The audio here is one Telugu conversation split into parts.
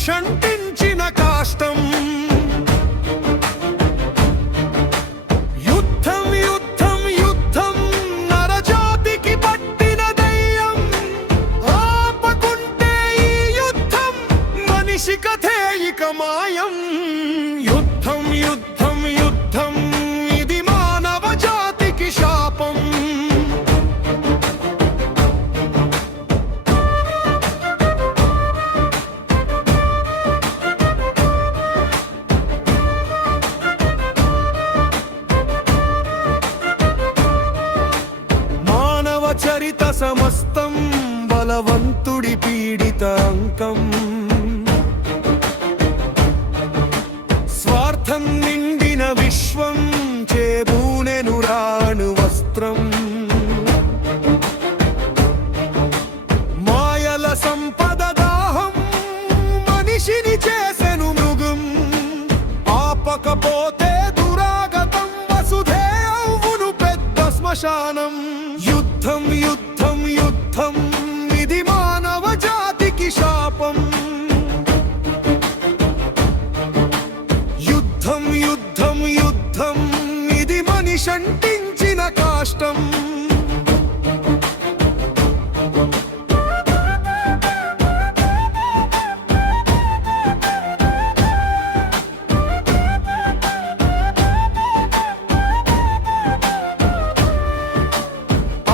మనిషంటించిన కాష్టం. యుద్ధం యుద్ధం యుద్ధం నరజాతికి పట్టిన దయ్యం. ఆపకుంటే ఈ యుద్ధం మనిషి కథే ఇక మాయం. యుద్ధం యుద్ధం యుద్ధం ఇది మానవ జాతికి శాపం. మానవ చరిత సమస్తం బలవంతుడి పీడిత అంకం. స్వార్థం నిండిన విశ్వం చేబూనెను రాణు వస్త్రం. మాయల సంపద దాహం మనిషిని చేసెను మృగం. ఆపకపోతే దురాగతం వసుధే అవును పెద్ద శ్మశానం. యుద్ధం యుద్ధం యుద్ధం ఇది మానవ జాతికి శాపం. యుద్ధం యుద్ధం యుద్ధం ఇది మనిషంటించిన కాష్టం.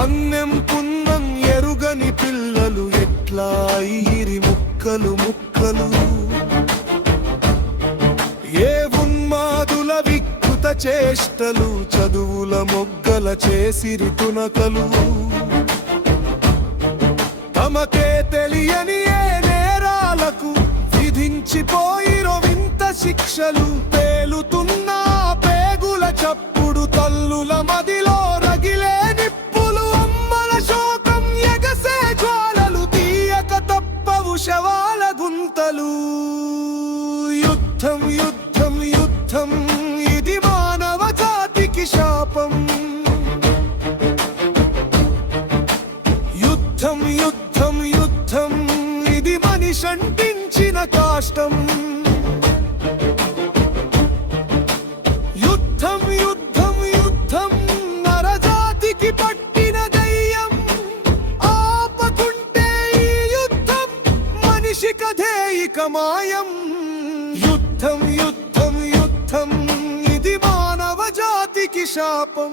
అన్నం పున్నం ఎరుగని పిల్లలు ఎట్లా ఇరి ముక్కలు ముక్కలు. ఏ ఉన్మాదుల వికృత చేష్టలు చదువుల మొగ్గల చేసిరి తునకలు. తమకే తెలియని ఏ నేరాలకు విధించిపోయిరో వింత శిక్షలు. పేలుతున్న పేగుల చప్పుడు తల్లుల మదిలో రగిలే నిప్పులు. అమ్మల శోకం ఎగసే జ్వాలలు తీయక తప్పవు శవాల గుంతలు. యుద్ధం యుద్ధం యుద్ధం ఇది మానవ జాతికి శాపం. యుద్ధం యుద్ధం యుద్ధం ఇది మనిషంటించిన కాష్టం. యుద్ధం యుద్ధం యుద్ధం నరజాతికి పట్టిన దయ్యం. ఆపకుంటే ఈ యుద్ధం మనిషి కథే ఇక మాయం. యుద్ధం యుద్ధం యుద్ధం ఇది మానవ జాతికి శాపం.